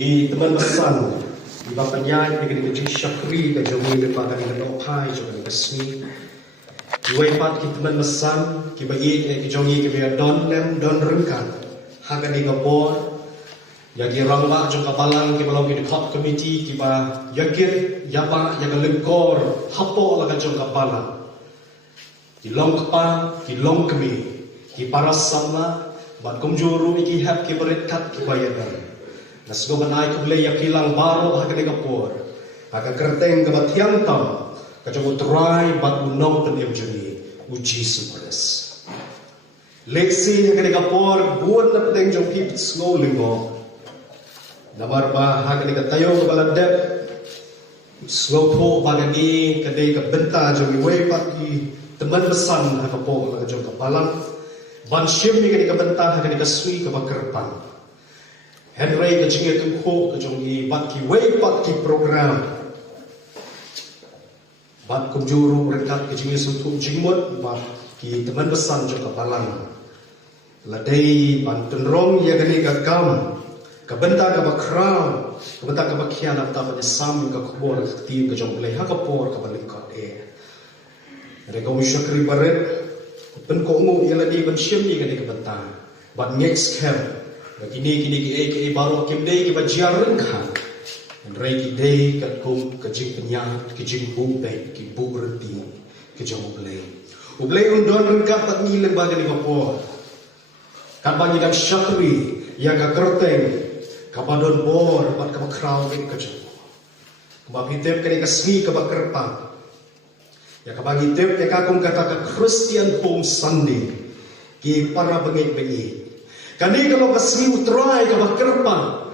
I teman besan di bapaknya dengan kecil syakri ke jauh lebih pada dengan opai juga dengan kesmi. Dua empat kita teman besan kita bagi ke jauh ke biar don rengkan. Haga di kapor. Yagi rangba juga balang kita lalu di hot committee kita yakir yapa yang lengkor hapo laga juga balang. Di long kapa di long kemi di paras sama bat kumjuru iki hap ki berekat ki bayadan. Nasgo banai ku blay yakilang baro ha kadega por. Aka kerteng ka batiang tam ka jogo try bat unong ten juni uji supres. Leksi ha kadega por buat na pedeng jong pip snow lingo. Namar ba ha kadega tayo ka baladep. Slow po bagani kadega benta jong iwe pat ki teman besan ha kapo ka jong kapalang. Ban shim ni kadega benta ha kadega sui ka bakerpan. Henry ke jinge tu ko ke jongi bat ki way bat ki program bat kum juru berkat ke jinge suntuk jingmut bat ki teman besan jo kapalang ladai ban tenrong ya gani ka kam ka benta ka bakrau ka benta ka bakhian ta pa sam ka khobor ti ke jong le ha ka por ka balik ka e re ko syakri baret pen ko ngo ya ladi ban shim ni gani ka benta bat next camp Kini ke baru kimdei ke bajiar rengkang. Rai kidei kat kum kejing penyat kejing bubek ki buberti kejang ublei. Ublei undon rengkang tak ni lembaga ni kapor. Kat bagi dak syakri ya ka kerteng kapadon bor bat ka krau ke kejang. Ba pitep ke kasni ka bakerpa. Ya ka bagi tep ke ka kum kata ka Christian Home Sunday ki para bengit-bengit. Kani kalau kasih utrai ke bakerpan,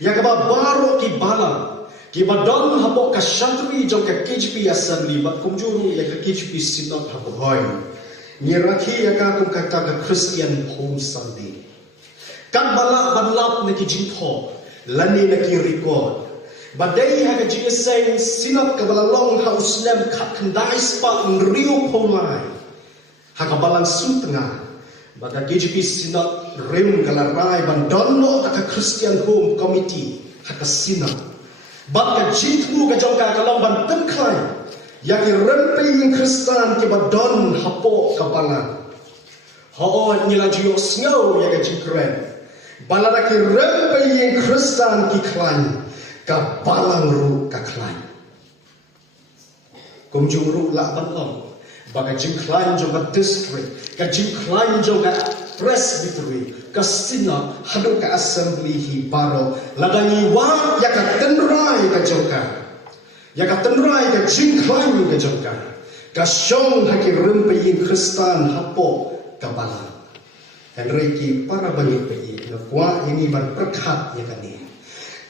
ya ke baru ki bala, ki badon habo ka syantri jong ke KJP assembly, bat kumjuru ya ke KJP sinot habo hoy. Nyeraki ya ka kum kata ke Christian Home Sunday. Kan bala banlap na ki jingko, lani na ki record. Badai ha ka jingeseng sinot ke bala long house nem kat kendai spa nrio polai. Ha ka balang su tengah. Baka KJP sinot rim kalarai ban donno aka Christian Home Committee haka sinot. Baka jitmu ka jongka kalong ban tengklai yang rempe yang Kristen ki ba don hapo kapala. Ho nyila jiyo snow ya ka jikren. Balada ki rempe yang Kristen ki klan ka balang ru ka klan. Kumjuru la ban om. Baka jingklan jongka district, ka jingklan jongka presbytery, ka sinod, hado ka assembly hi baro, lagani wa ya ka tenrai ka jongka, ya ka tenrai ka jingklan ka jongka, ka syong haki rempeyin Kristen hapo ka bala. Henry ki para banyak peyi, na kwa ini ban perkat ya kani.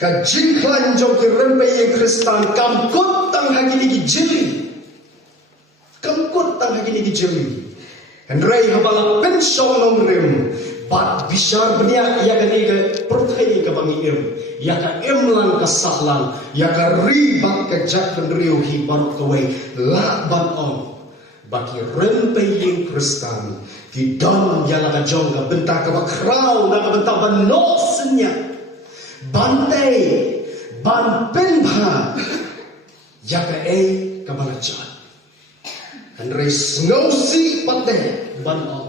Ka jingklan jongki rempeyin Kristen kamkut tang haki ni ki jili. Kangkut tang hagi ni dijeli. Henry habala pensong nong rim. Bat bisar benia ia kani ke pertai ke bangi im. Ia ka emlang ke sahlang. Ia ka ribat ke jak penriu hi baru kawai. La ban om. Baki rempe yang Kristen. Ki don yang ka jong ka bentak ke bakrau. Na ka bentak ban nosenya. Bantai. Ban penpa. Ia ka ka balajan. Henry ngausi pate ban om.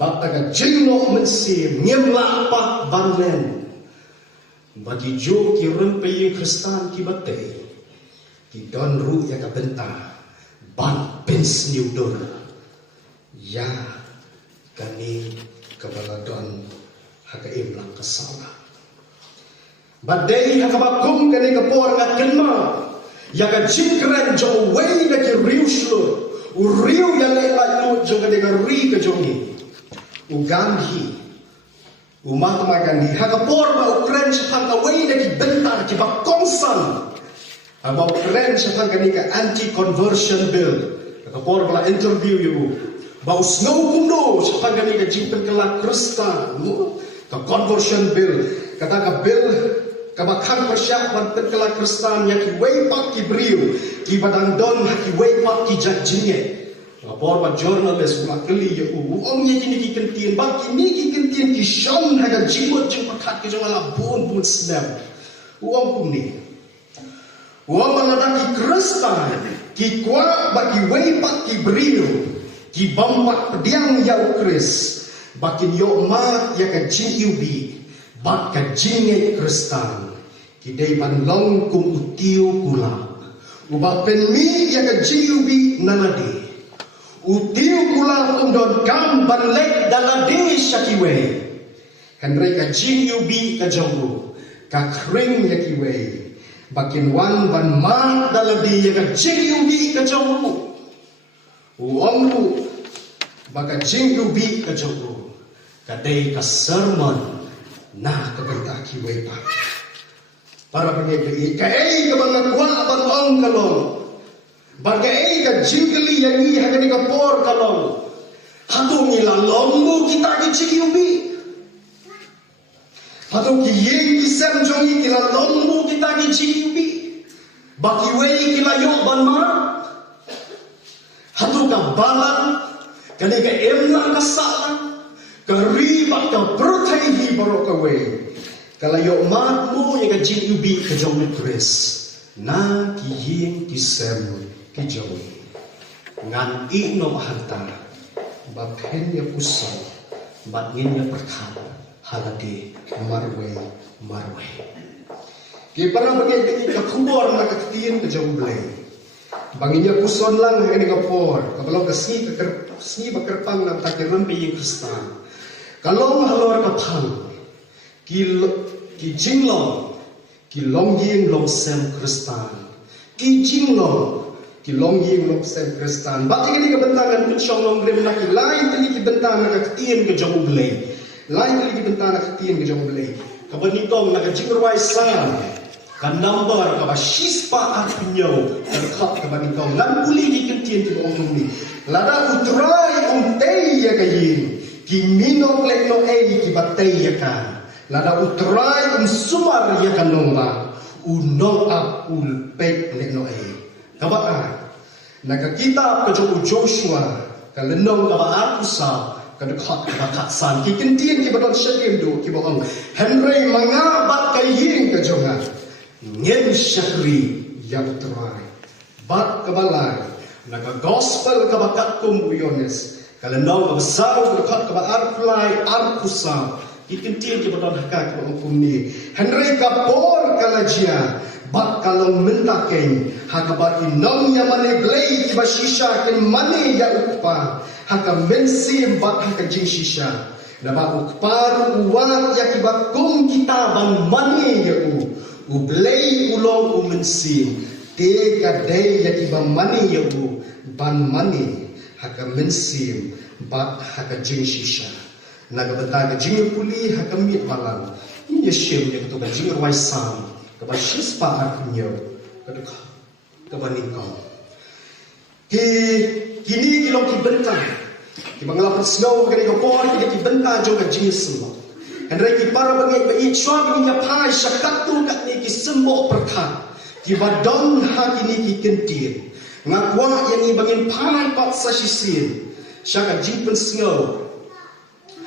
Bata ka jingno mensi nyemla pak banlen. Bagi jo ki rempe yang Kristen ki bate. Ki don ru ya ka benta. Ban pens niudor. Ya kani kabaladon haka imlang kasala. Badai haka bakum kani kapor ka kenma. Ya ka jingkren jo way na ki riuslo. Uriu yang lain tu juga dengan ri ke jongi. Ugandhi. Mahatma Gandhi. Hagapor ba Ukraine siya kaway na ki bentar ki ba kongsan. Ba Ukraine siya gani ka anti-conversion bill. Hagapor ba interview yu. Ba usngaw kuno siya gani ka jimpen kala Kristen. Ka conversion bill. Kata ka bill kabakhan persyak bantet kala Kristen yang ki way pak ki brio ki badang don ki way pak ki jajinge lapor ba journalist ula kali ya om ye kini ki kentien ba ki ni ki kentien ki shon haga jimot jing pakat ki jong ala bun snap uang kumni. Uang maladaki Kristan, ki kwa bagi weipat ki beriu, ki bampak pediang ya ukris, bakin yo mat ya ka jing ubi, bak ka jinge Kristan, ki dei ban long kum utiu kula, ubak penmi ya ka jing ubi nalade, utiu kula undon kam ban lek dalade syakiwe, kanrei ka jing ubi ka jongru, ka kring ya kiwe. Bakin wan ban mat daladi ya ka jing yubi ka jongru. Uongru baka jing yubi ka jongru. Kadai ka sermon na kaberta ki wepa. Para pengekei ka ka bang kwa ban ong kalong. Baga ka jing kali yang i hagani ka por kalong. Hatu ngila longmu kita ki jing yubi. Atau ki yeng ki sem jongi kila longmu kita ki jikiubi. Baki wei kila yok ban ma. Atau ka balan. Kani ka emna ka salan. Ka riba ka bertai hi baru ka wei. Kala yok matmu ya ka jikiubi ka jongi kres. Na ki yeng ki sem ki jongi. Ngan ino hantara. Bapen ya pusat. Bat ngin ya perkara. Halade marway. Ki parang bagi ka kubor na kaktiin ka jong blay. Banginya puson lang ngani ka por. Kabalo ka sni bakerpang na takirempe yung Kristan. Kalong halor ka pang. Ki jinglong. Ki longying long sem Kristan. Ki jinglong. Ki longying long sem Kristan. Bakit ka bentangan pinsyong long rim na ki lain tali ki bentangan na kaktiin ka jong blay. Lain kali di bentana ketien ke jong belai. Kabanitong naga jingurwai sang. Kan number kaba shispa arpunyo. Terkap kabanitong. Lan uli di ketien ki bawang ni. Lada utrai tei ya kayin. Ki mino plek no ei ki batei ya kan. Lada utrai sumar ya kan nongba. Unong ap pek lek no ei. Kaba naga kitab ke jong Joshua. Kalenong kaba arpusa. Kadukhat bakatsan ki kintin ki badon syakim do ki bohong Henry mangabat kayin ka jonga ngen syakri yang terai bat kabalai naga gospel ka bakat kum uyones kalenong ka besar kadukhat ka arfly arpusa ki kintin ki badon hakak ki bohong kumni Henry ka por kalajia bat kalong mentaken hakabat inong ya mane blay ki basisha ken mane ya ukpa haka mensim bat haka jing shisha na ba ukparu uwat ya kibat kung kita ban mani ya ublay ulong mensim te kadai ya kibat mani ya ban mani haka mensim bat haka jing shisha na gabata ka jing puli haka mit malang ini syem ya ketua jing ruai sam kaba shispa akunyo kaduk kabaningkau kini kilong kibentang ki manglapan snow kani ko por ki benta jo ka jismo andrai ki para bangai ba i chwa bi nya pai syakatu kat ni ki sembo perkha ki badon ha kini ki kentir ngakwa yang ni bangin pai pat sa sisin syaka jipen snow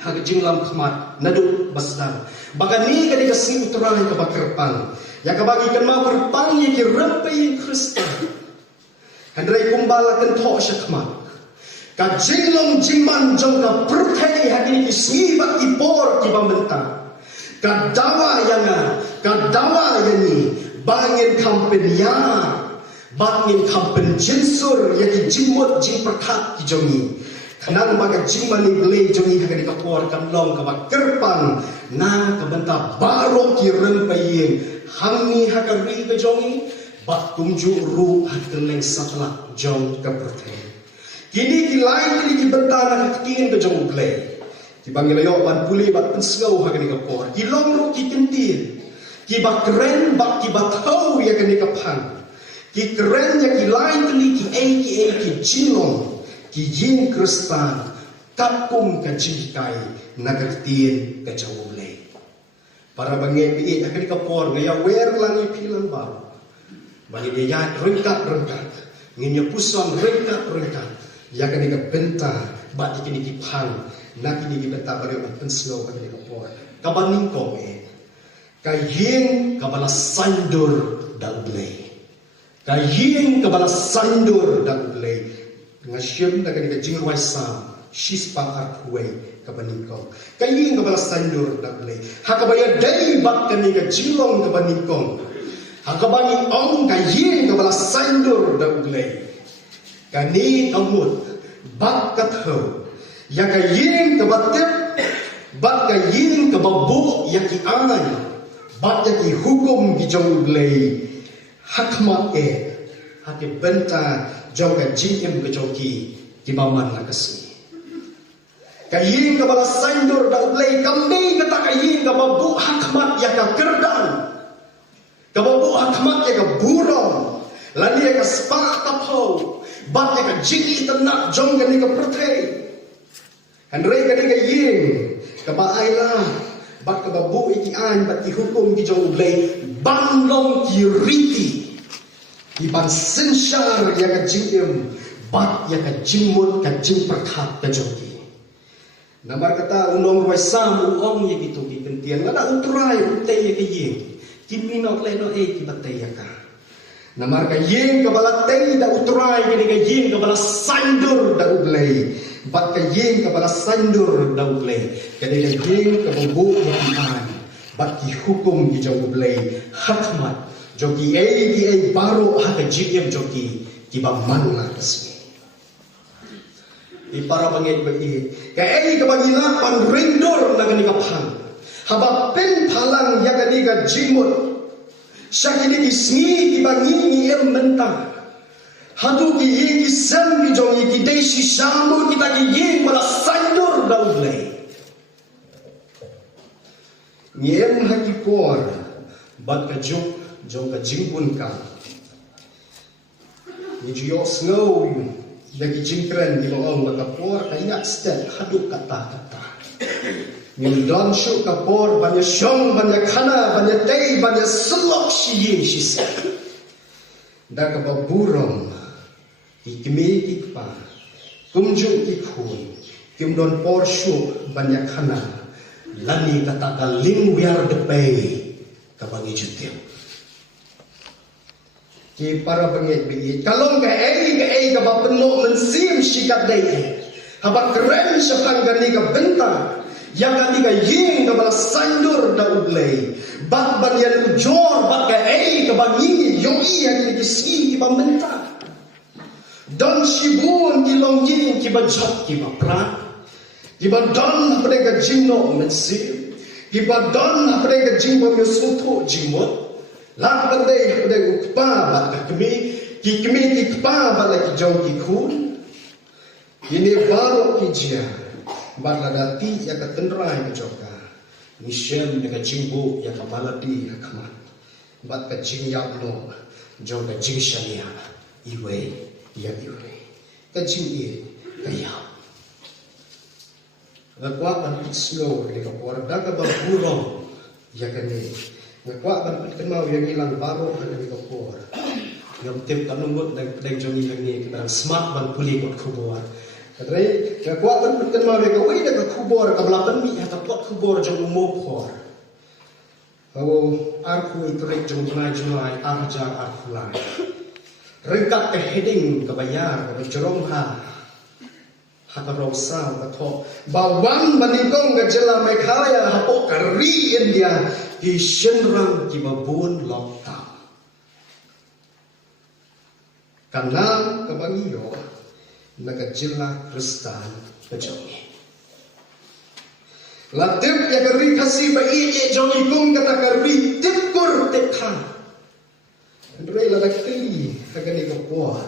ha ka jinglam khmat nadu basdang baga ni kani ka sing uterai ka bakerpang ya ka bagi kan mau kerpang ni ki rempe yang Kristus andrai kumbala kan tho syakmat ka jinglong jingman jong ka perthai hadini ki sngibat ki por ki bamenta ka dawa yani bangin kampenya bangin kampen jinsur yaki jingmot jing perkat ki jongi kanang baga jingmani blay jongi ka ka por kan long ka kerpan na ka benta baro ki rempayin hangi hakari ka jongi bak kumju ru hakeleng satla jong ka perthai kini ki lain kini ki bentana kikin ke jong play ki bangila yo ban puli bat pensgau ha kini ka por ki longru ki kentin ki bak keren bak ki bathau ya kini ka pan ki keren ya ki lain kini ki jinong ki jin Kristan kapung ka jikai nagatien ka jong play para bangai pi kini ka por ngaya wer langi pilan ba bagi dia rengkat nginya puson rengkat ya kini ka benta bat kini ki pang na kini ki benta bari open snow kini ka por kabaning ko Kayin kabala sandur daglay. Kayin kabala sandur daglay. Ngasyem na ganito jingway sam. Shispa arkuway kabanikong. Kayin kabala sandur daglay. Hakabaya day bak kaniga jilong kabanikong. Hakabani ong kayin kabala sandur daglay. Kani amut bak katho. Ya kayin kabatip. Bak kayin kababu yaki anay. Bak yaki hukum gijong glay. Hakmat haki benta jong ka jingim kejoki kibaman na kasi. Kayin kabala sandur da glay kambi kata kayin kababu hakmat yaka kerdan. Kababu hakmat yaka burong. Lani yaka spa tapo. Bak yaka jingi tenak jong ka ni ka pertay. Handrei ka ni ka yin kabaayla. Bak kababu ikian bat dihukum ki jong glay banglong ki riti iban sensyar ya ka jingim bat ya ka jingmut ka jing perkat ka joki namar kata unong roi sam uong ya gitu ki pentian ngada utrai utay ya ka ying kiminok leno ki batay ya ka namar ka ying kabala tay da utrai ka ying kabala sandur da uglay bat ka ying kabala sandur da uglay kada ka ying kababu ikian bat ki hukum ki jong uglay hakmat joki di baru haka jigem joki ki ba manna kasmi para bangit bagi ka bangilapan rendor na gani kapang haba pen palang ya gani ka jimut syakini isni ki bangi mentang hadu ki yegi sem ki jong ki deshi shamu kita ki yeng mala sandur daudlay ngiem haki por bat ka jong ka jingpun ka ni jiyo snow yagi jingkren di bawah maka por kaya step haduk kata ni don shu ka por banyak syong banyak kana banyak tei banyak selok shi se da ka baburong ikmi ikpa kumju ikhun kim don por shu banyak kana lani kata ka ling wiar depay ka bangi jutim ki para bangit kalong ka ka ba penuh mensim sikat day haba keren syafang gani ka benta yang gani ka ying ka bala sandur da uglay bat banyan ujor bat ka ka bangi yoi yang ki si ki ba benta don shibun ki longjing ki ba jok ki ba pra ki ba don pada ka jingno mensim ki ba don pada ka jingbo me soto jingmo lak bandai pada ukpa bat kami ki kami ikpa bat lagi jauh ki kun ini baru kijia bat ladati ya katendrai ke joka mishem ya kajingbu ya kamaladi ya kaman bat kajing yapno jauh kajing shania iwe ya iwe kajing i kaya ngakwa ban slow ni kapor daga baburong ya kani ngakwa ban kenal yang hilang baru ada di kapor yang tip kanungut dan jongi lagi kita smart ban puli kot kubor kadai ngakwa ban kenal yang kawai dah kubor kabelapan mi atau pot kubor jong umopor kalau aku itu rek jong junai arja arfulai rengkat ke heading kebayar ke jerong hakarau sa kato bawang baningkong ke jela Meghalaya hapok kari India di shenrang ki babun lockdown karena kebangiyo naga jela Kristan kejongi latip ya kari kasi ba iye jongi kong kata kari tipkur tekhan andre lalakti kagani kapwa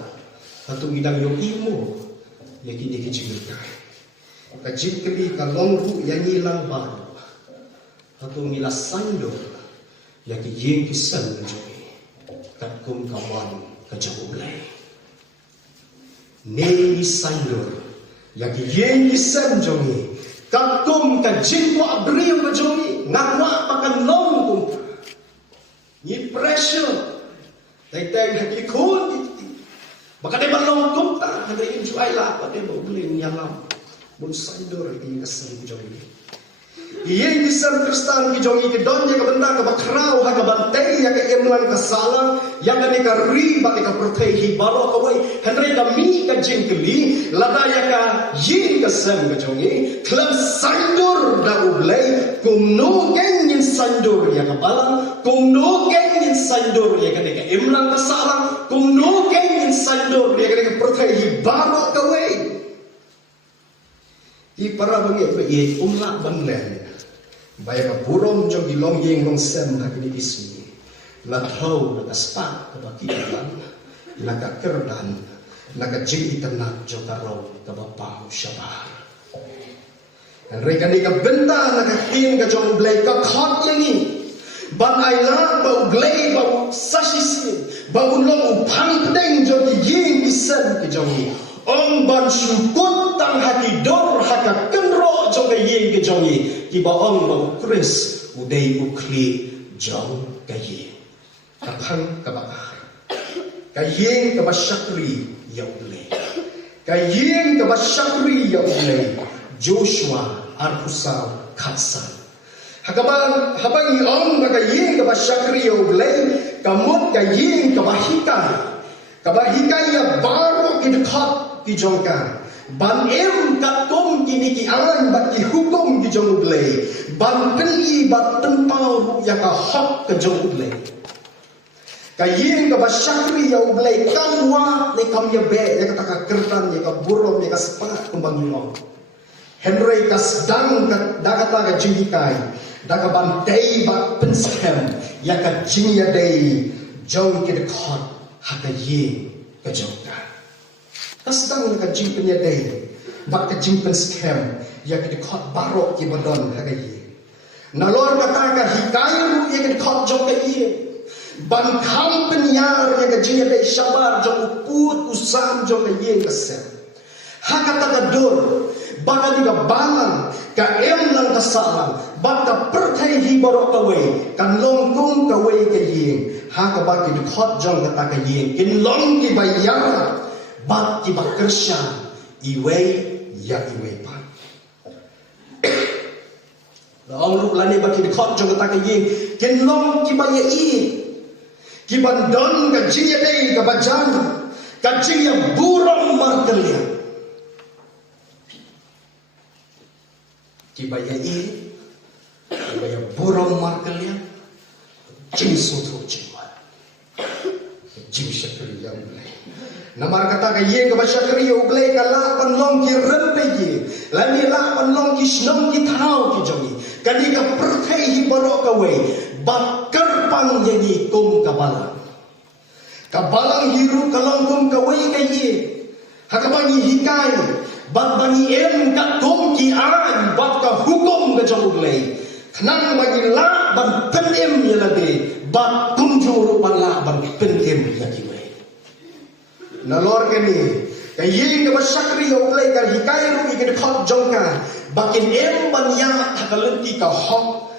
atong idang yung imo yakin dia kecilkan. Kajikri kalongru yang hilang baru. Atau mila sando yakin yang kisan menjadi. Katkum kawan kejauhlai. Nei sando yakin yang kisan menjadi. Katkum kajingko abriu menjadi. Ngakwa pakan long kumpa. Ni pressure. Tay-tay hati kun. Baka dia balong kumta, hari ini jual lah, pada boleh nyalam, boleh sandur di kasih jauh ini. Iye kisam Kristan ki jongi ki donye ka benda ka bakrau ha ka bantai ya ka emlan ka sala ya ka ni ka ri ba ka perthai hi baro ka wai henry ka mi ka jingkli lada ya ka yin ka sam ka jongi klam sandur da ublai kum no ken sandur ya ka bala kum no ken sandur ya ka ni ka emlan ka sala kum no ken sandur ya ka ni ka perthai hi baro ka wai i para bangi ba ye umla bangle Baya ka burom jong ilong yeng long sem ha kini ismi la thau la ka spa ka ba ki dan la ka kerdan la ka jing itanak jo ka ro ka ba pau shabar kan re kan ka benda la ka tin ka jong blai ka khot yengi ban ai la ba blai ba sashisi ba ulong phang deng jo ki yeng isem ki jong Om ban syukut tang hati dor haka kenro jong ka yeng ke jongi ki ba ong ba kris udai ukli jong ka yeng ka phang ka ba ka yeng ka ba shakri ya ule ka yeng ka ba shakri ya ule Joshua arpusa khatsan hakaban habang ong ka yeng ka ba shakri ya ule kamut ka yeng ka ba hikai ya baru ki khat ki jongka ban em kat tom kini ki alan bat ki hukum ki jong uglei ban peni bat tempau ya ka hak ke jong uglei ka yin ka basyakri ya uglei kamwa ne kam ya be ya ka ka kertan ya ka burom ya ka sepat kumbang long henry ka sedang ka dakata ka jingikai daka ban dei bat penskem ya ka jingya dei jong ki de khot haka yin ka jongka Kasdang na kajimpen niya day, bak kajimpen scam, ya kiti kot barok ki badon hagayi. Nalor kata ka hikayu ya kiti kot jong kayi. Ban kampen yar ya kajinya day shabar jong ukut usam jong kayi kasem. Hakata ka dur, baka di ka balang, ka em lang kasalang, baka perthai hi barok kaway, kan longkong kaway kayi. Haka bak kiti kot jong kata kayi, kinlong ki bayara. Bat ki bakersya iwe ya iwe pa. Laong rup lani baki dikot jong kata yin kenlong ki ba ye i ki bandon ka jiya dei ka bajan ka jiya buram markelia ki ba ye i ki ba ye buram markelia jing soto jiwa jing shakri ya ulai Namar kata ka ye ka basyakri uglay ka la panlong ki rempe ye lani la panlong ki shnong ki thao ki jongi kani ka perthai hi baro ka we bakar pang ye ni kum ka balang hiru kalong kum ka we ka ye hakabangi hikai bat bangi em ka kum ki an bat ka hukum ka jong uglay khnang bagi la ban penem ye lade bat kum juru ban la ban penem ya ki Nalor kini, kayi ka basyakri ya ulay ka hikay ru ikit khot jongka, bakin em banyak takalenti ka hok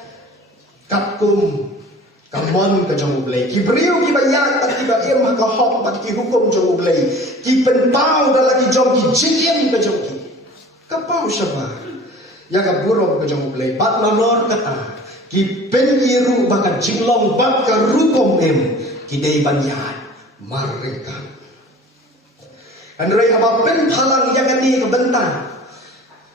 kapkum kamon ka jong ulay. Kibriu ki banyak tak tiba em ka hok bat ki hukum jong ulay. Ki penpau dalaki jong ki jingem ka jong ki. Kapau syaba. Ya ka burong ka jong ulay. Bat nalor kata, ki penyiru baka jinglong bat ka rukom em ki day banyak marrekan. Andrai haba pen thalang yakati ka bentang.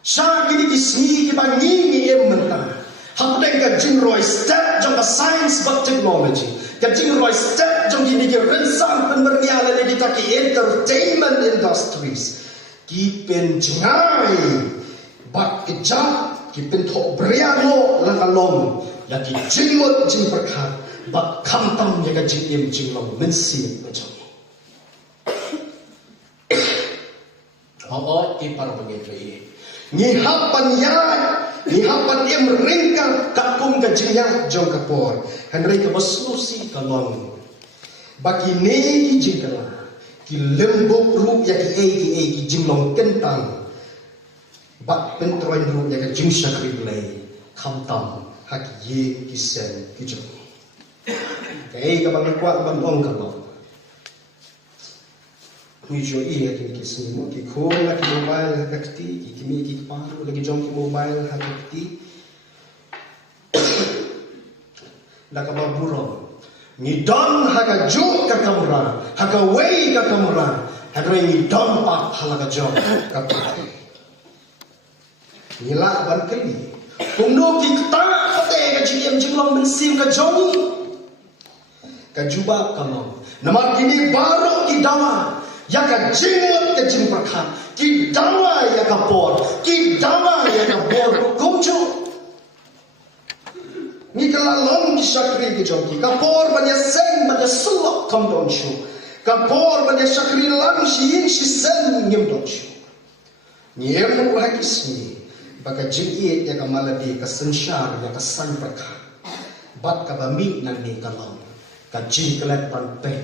Sya kini kismi ki bangingi em mentang. Hapdeng ka jingroi step jong ka science but technology. Ka jingroi step jong kini ki rensam penberniala ni kita ki entertainment industries. Ki pen jengai bak kejap ki pen thok briano lang kalong. Ya ki jingmut jing perkat bak kamtam ya ka jingem jinglong mensi macam Hawat ki para pagintri. Ngihapan em ringkang kakum ka jinya jong kapor. Henry ka baslusi kalong. Bagi ne ki jingkala. Ki lembuk ru ya ki jinglong kentang. Bak pentroin ru ya ki jing syakri blay. Kamtam hak ye ki sen ki jong. Kay ka bang kuat bang ong kalong. Mujo iya kini kismu ki khol lagi mobile hakti ki kimi ki paru lagi jong ki mobile hakti nakababurong. Ngidon haga jo ka kamura, haga wei ka kamura, haga ngidon pa halaga jo ka kamura. Ngila ban kali. Kung no ki ta pate ka jiem jinglong mensim ka joni. Ka juba kalong. Namar kini baro ki dama, ya ka jingmot ka jingpakha, ki dama ya ka por, ki dama ya ka por kumjo. Ni kalalong ki sakri ki joki, ka por banya seng banya sulok kam don shu, ka por banya sakri lang shi yin shi sen ngim don shu. Ni em hakis ni, baka jingiet ya ka maladi ka sensyar ya ka san prakha, bat ka bami nang ni kalong, ka jing kelet panpe,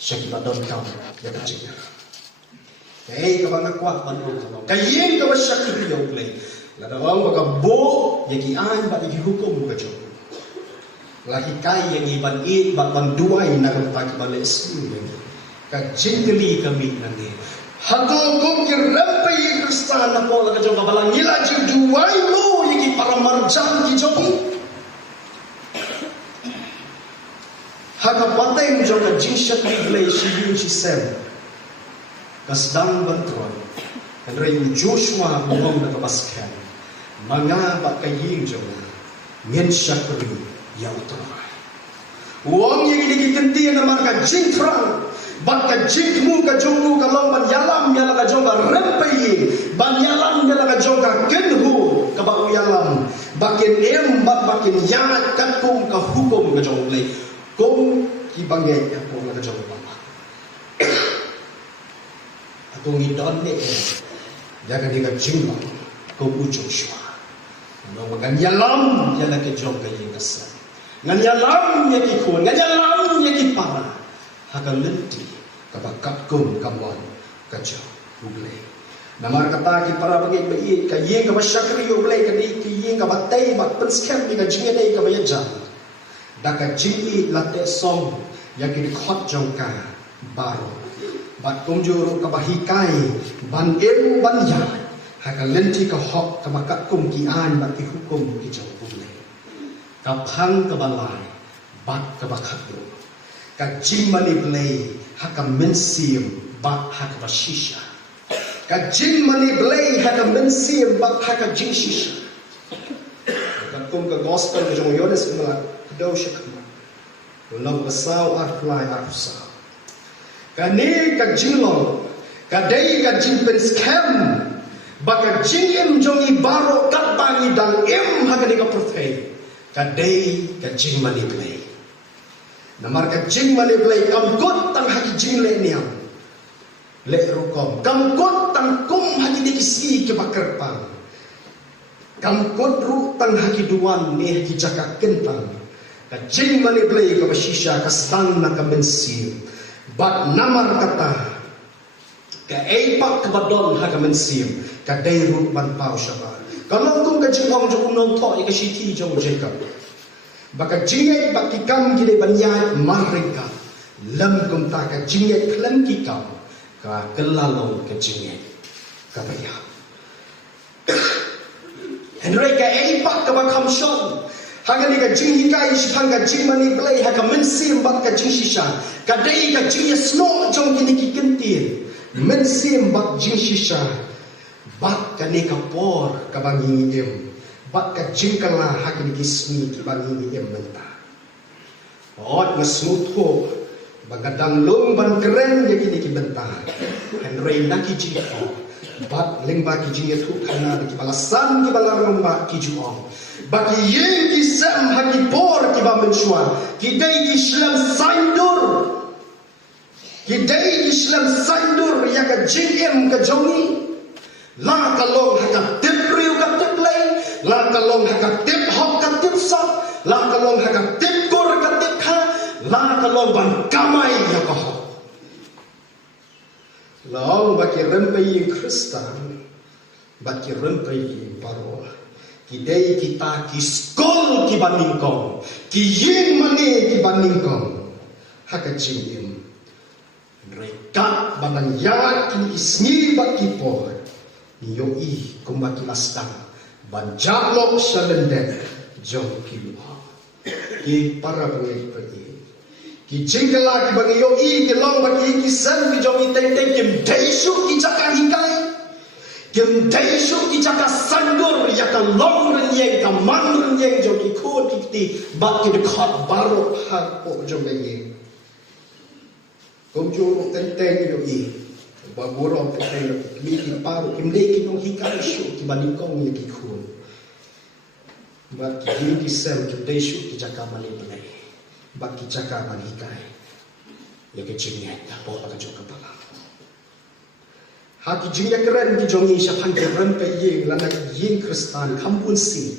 syaki badon kau ya ka jingar. Kaya ka banga kuat bantu kalong, kaya ka ba sakri ya uplay, ladawang baka bo ya ki an ba ki hukum ka joki. Lagi kaya yang iban it bakang duai nak pagi balik sini. Kajingli kami nanti. Hato kukir rampai kristan apa lagi jauh kabalang gila jauh duai lo yang para marjam kijong. Haga pateng jauh kajing syakri belai siyun sisem. Kasdang bantuan. Henry Joshua buang nak baskan. Manga bak kaying jauh. Ngen syakri. Yang utama. Uang yang ini diganti nama ka jing terang, bat ka jing mu ka jonggu ka lomban yalam yang ka jongga rempai, ban yalam yang ka jongga kenhu ka ba yalam, bakin em bat bakin yang kakum ka hukum ka jongle, kum ki bangai ka pun ka jongga bapa. Atau ngidon ni, jangan dia jing lah, kum ujuk syua. Nama yalam yang ka jongga yang kasar. Ngan yalam ya kikun, ngan yalam ya kipara. Hagal lenti, kabakap kum kamwan, kacau, ublay. Namar kata kipara bagi bayi, kaye kabasyakri ublay kadi kiye kabatay bat penskem ni kajinga day kabayajam. Daka jingi latte song ya kini khot jongka baru. Bat kumjuru kabahikai ban em ban ya. Hagal lenti kahok kabakap kum kian bat kihukum kijau ublay. Kapang kebalai, bat kebakadu, kajing mani belai, hakam mensim, bat hakam shisha, kajing mani belai, hakam mensim, bat hakam jing shisha. Katum ke gospel ke jong yodes kemalak, kedau syakma, long besau arflai arfsau. Kani kajing long, kadai kajing penskem, baka jing em jongi baro katbangi dang em hakani kaperthai. Kadai kajing mani belai. Namar kajing mani belai kam kot tang haki jing le niam. Le rukom. Kam kot tang kum haki dikisi ke bakerpang. Kam kot ru tang haki duan ni haki jaka kentang. Kajing mani belai ka basisya kasang na kamensi. Bat namar kata. Ka eipak kabadon haka mensim. Kadai ru ban pau syabar. Kalau kau kajing orang jauh nontok, ia kasih ti jauh Jacob. Baka jingai baki kam kini banyai mereka. Lam kum tak kajingai kelam kikam, ka kelalong kajingai kabaya. Henry ka eipak kabakam shon. Haga ni kajing hikai shipang kajing mani belai haga mensim bak kajing shisha. Kadai kajing snow jauh kini kikentir. Mensim bak jing shisha. Bat kani kapor kabangi em, bat ka jingkala hakin kismi kabangi em menta. Ot ngesmutho bagadang long ban keren ya kini kibenta. Henry naki jingko, bat lengba ki jingetu kana ki balasan ki balaromba ki juong. Baki yeng ki sam haki por ki ba menshua, ki dai ki shlam saindur. Ki dai ki shlam saindur ya ka jing em ka jongi. La kalong haka tip riu ka tip lay, la kalong haka tip hok ka tip sop, la kalong haka tip kur ka tip ka, la kalong ban kamay ya ka hok. Long baki rempai Kristan, baki rempai paro, kidai kita ki skol ki baningkong, ki yin mani ki baningkong, haka jingim. Rekat banang yat ki isngi baki por. Yoi kumbaki lasdang banjalok salendek jom kiluha Ki para bangay pergi. Ki jingkala ki bangay yo I ki long bagi ki san ki jong I teng teng kim daisu ki jaka hikai. Kim daisu ki jaka sandur ya ka long ren yeng ka man ren yeng jong ki ko ki ti bak ki dekat baru hak po jong yeng. Kom jo teng teng yo I. Ba borong ki teng ki ki paru kim le ki nong hikai shu ki bani kong ye ki kun. Ba ki ki sem ki daisu ki jaka mali balai. Bagi jaga manikai, ya kecilnya tak boleh agak juga bala. Haki jingya keren di jongi siapan keren peying lana ying Kristen kampun si,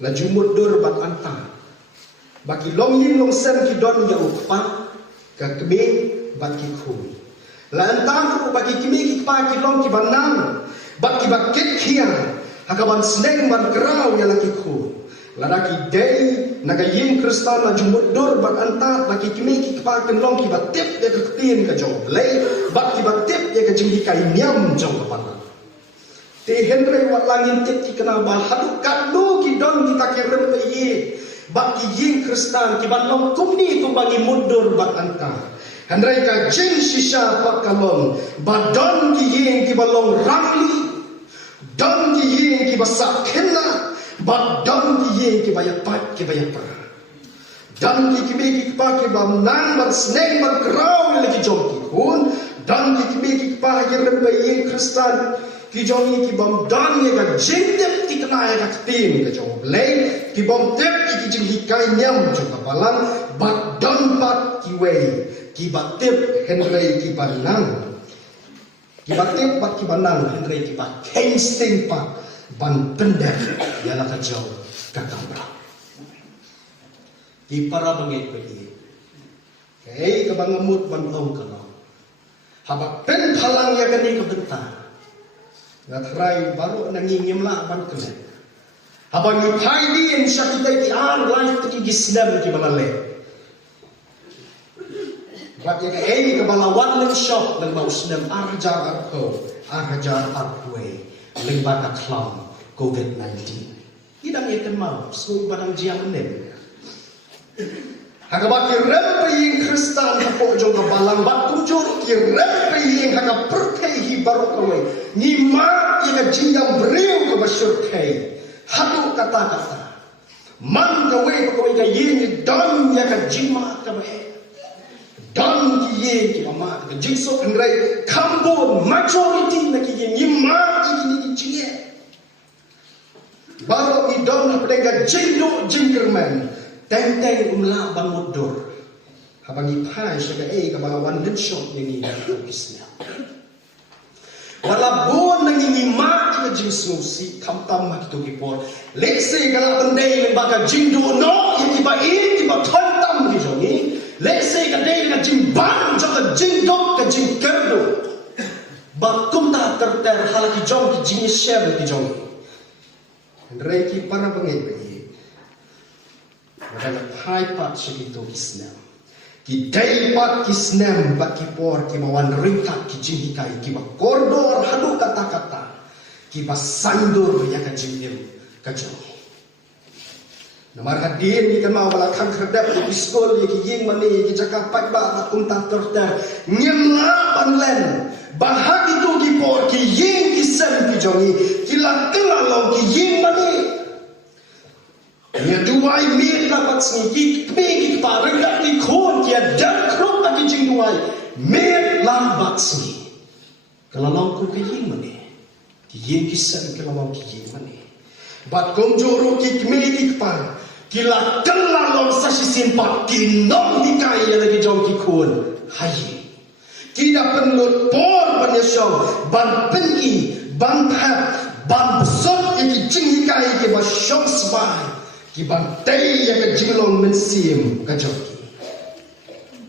la jumur dur bat anta. Bagi long ying long sem ki don ya ukpa, ka keme bagi kui. La antang bagi keme ki pa ki long ki banang, bagi bakit kian, hakaban seneng man kerau ya laki kui. Laraki day naga ying Kristen la jumur dur bat antar bagi kimi ki kepaken long ki batip ya ke ketin ka jong lay bat ki batip ya ke jinghi kai nyam jong kapana te henry wat langin tit ki kena bal hadu kadu ki don kita kirem pe ye bat ki ying Kristen ki ban long kumni tu bagi mudur bat antar henry ka jing shisha pat kalong bat don ki ying ki balong rangli don ki ying ki basak kena But dan ki ki bayat pat ki bayat para. Dan ki ki pa ki bam nang bat snake bat kraw lagi jom ki kun. Dan ki pa ki rempe yeng Kristen ki jom ki bam dan ye ka jendep ti kena ye ka tim ka jom lay ki bam tep ki jing hikai nyam jom ka balang bat dan pat ki wei ki bat tep henry ki banang. Ki bat tep bat ki banang henry ki bat kingsting pat ban pendek ialah kacau kakambra. Di para bangit pergi. Kay kabangamut ban ong kalau. Habak pen halang ya gani kebentar. Ngatrai baru nangingim lah ban kena. Habang ipai din siya kita ki an life ti gisnam ki balale. Bat ya kay kabalawan ng shop ng mausnam arjar arkway. Lembaga clown COVID-19. Idang ikan mau, so badang jiang nem. Hagabak kirem peying Kristen hapo jong kabalang bat kumjur kirem peying haga perkei hi baru kawai. Ni ma ika jinjang beriu ke basyurkei. Hadu kata-kata. Man kawai kawai ka ying dan ya ka jima kawai. Dan kiye ki mama ka jingso ngrai kambo majority na kiye nyima iki jinge baru ni don pedega jindo jingkerman teng umla ban mudur habang ipai syaga ka balawan den shop ni kisna wala bon nang nyima ki jingso si kamtam mak to kipor letse gala bendai lembaga jindo no iki ba tantam ki jongi Let's say ka day na jimban jo ka jingdok ka jingkerdo. Bakum ta terter halaki jong ki jingishem ki jong. Henry ki para bangay bayi. Wadala pai pat shikito kisnam. Ki day pat kisnam bat ki por ki mawan ringkat ki jinghikai ki ba kordor hadu kata-kata. Ki ba sandur ya ka jingim ka jong. Namar hadir ni kan mau bala kan kerdap di biskol ye ying mani ye jaka pat ba akum ta terter nyemla panlen bahag itu di por ki ying ki sem ki jongi kila kala long ki ying mani ye duai mir dapat sni ki ki pa rendak ki khon ki ada krop ki jing duai mir lambat sni kala long ku ki ying mani ki ying ki sem kala long ki ying mani bat komjoro ki kmeli pa kila kala long sashi simpat kinong hikai lagi jong ki kun hayi kita penlut por penyesong ban pengi ban tap ban besot yang jing hikai ki ba shong sbai ki ban tei yang jinglong mensim ka joki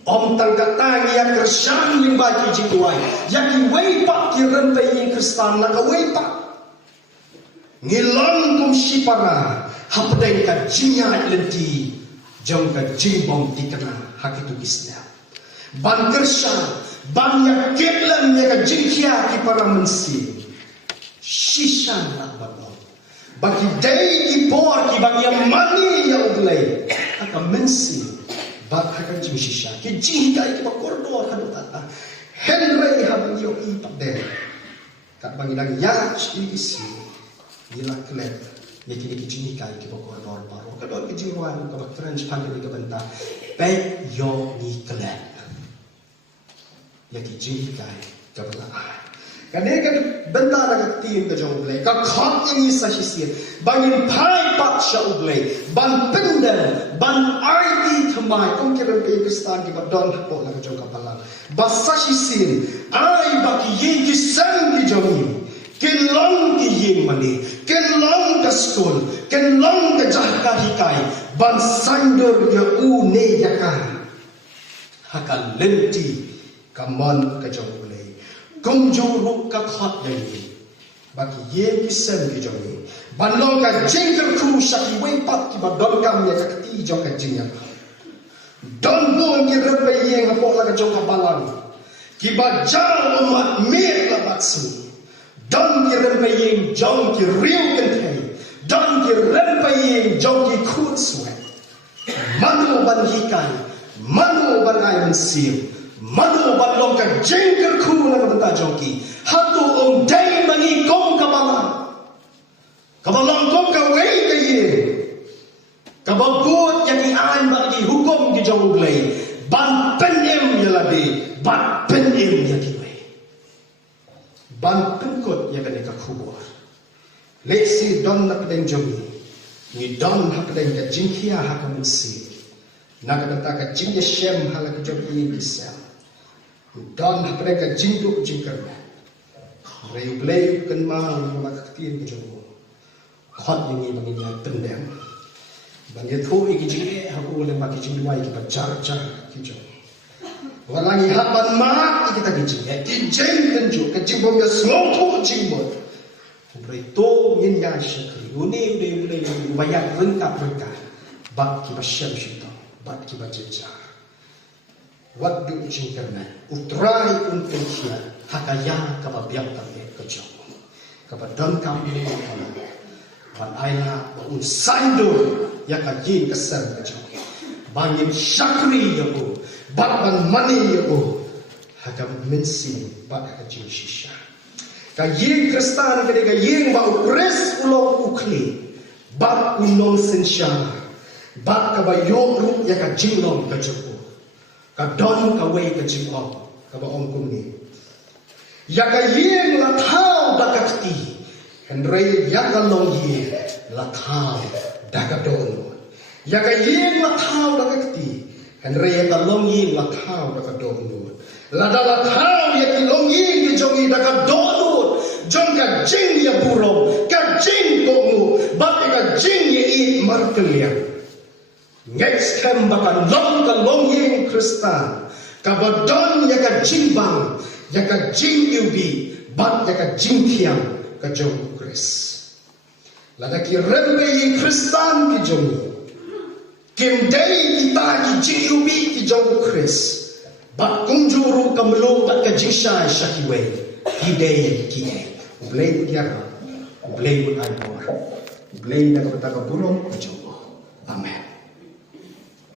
om tangka tangi ya kersan ling ba ki jingwai ya ki wei pak ki rempe ing Kristen na ka wei pak ngilon kum sipara hapdeng ka jinya lenti jong ka jingbong tikana hakitu kisna ban kersa ban ya ketlan ya ka jingkia ki para mensi shishan la babo Bagi day ki por ki bagi mani ya ublay. Aka mensi bak haka jimshisha. Ki jihika ki bakordor hadu tata. Henry habang yo ipak de. Kat bangi lagi ya isi. Nila klep. Ya kini ki jihika ki bakordor baru. Kador ki jingwan ka bakran panggil ka benta. Baik yo ni klep. Ya ki jihika ka bela. Kadang kan benda nak tim ke jauh belai, kau khot ini sahisia, bangin pai pak jauh belai, ban pendem, ban IT themai, kau kira Pakistan kita don hapok nak jauh kapalan, bas sahisia, ai baki ye ki sang ki jauh ni, kelong ki ye mani, kelong ke school, kelong ke jahka hikai, ban sandur ke ne yakan, hakan lenti, kamon ke jauh belai. Kung juru ka khot dai baki ye kisem ki jong ban long ka jengker ku shaki wei pat ki ba don kam ya ka ti jong ka jinya don bon ki repe ye nga po la ka jong ka balang ki ba jang umat me la batsu don ki repe ye jong ki riu kan thai don ki repe ye jong ki khut swe manu ban hikai manu ban ai sim manu balong ka jengker ku na benta jongki hatu om dai mangi kong kabalang kong ka wei ka ye kabagut yang ian bagi hukum ki jong glei ban penem ya labi ban penem ya ki wei ban penkot ya ka kubur leksi don na pedeng jongi ni don ha pedeng ka jingkia ha ka mensi na ka benta ka jingya shem hala ka jongi bisa don mereka jingduk jingkerna rayu blay kan mang makaktiin ke jomo khot ini baginya pendem banyak tu iki jinge aku boleh maki jingduai ki bacar ki jomo walangi haban mak kita ki jinge ki jing tenju ke jingbom ya slong tu jingbom brai to min ya shakri uni ule bayar rengkap bak ki basyam shito bak ki bajejar Waktu ucing kerana utrai untuk dia hakaya kababiak kami kejauh kabadon kami kami ban aina un sandur ya kajin kesan kejauh bangin syakri yaku ban mani yaku hakam mensi bak kajin shisha kajin kristan ketika yin ba ukres ulo ukli bak unom sensha bak kabayok ya kajin long kejauh kadon kawai ke jingom ka ba ong kumni ya ka yeng la thau da ka ti henre ya ka long ye la thau da ka don ya ka yeng la thau da ka ti henre ya ka long ye la thau da ka don la da la thau ya ki long ye ki jongi da ka don jong ka jing ya burong ka jing ko mu ba ka jing ye i markelia next time bakan long yang Kristan kabadon ya ka jimbang ya ka jing yubi bat ya ka jing tiang ka jong Kris lada ki rembe yang Kristan ki jong kim day kita ki jing yubi ki jong Kris bat kunjuru ka melong ka jing sha shakiwe ki day ublay tiara ublay un anor ublay na ka burong ki jong amen.